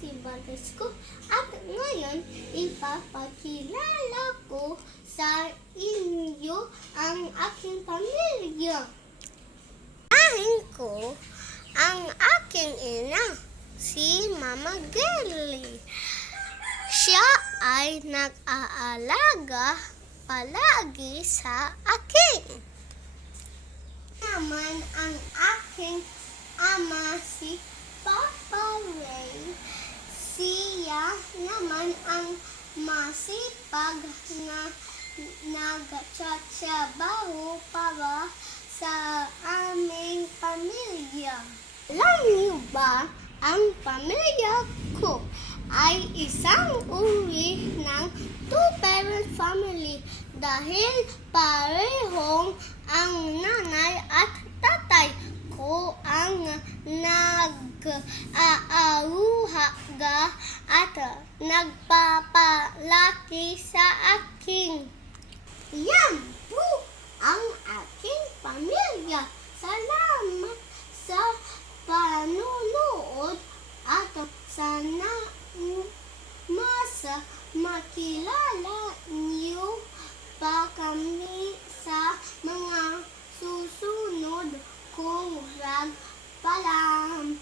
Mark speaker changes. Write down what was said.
Speaker 1: Sibalis ko. At ngayon, ipapakilala ko sa inyo ang aking pamilya.
Speaker 2: Ahin ko ang aking ina, si Mama Gelly. Siya ay nag-aalaga palagi sa akin.
Speaker 1: Naman ang aking ama si Siya naman ang masipag na nagtsatsabaho para sa aming pamilya. Alam niyo ba, ang pamilya ko ay isang uri ng two-parent family dahil parehong ang nanay at tatay ko ang nag-aaruhaga Master, nagpapalaki sa akin. Yan po ang aking pamilya. Salamat sa panunood at sana masa makilala niyo pa kami sa mga susunod kong rag palam.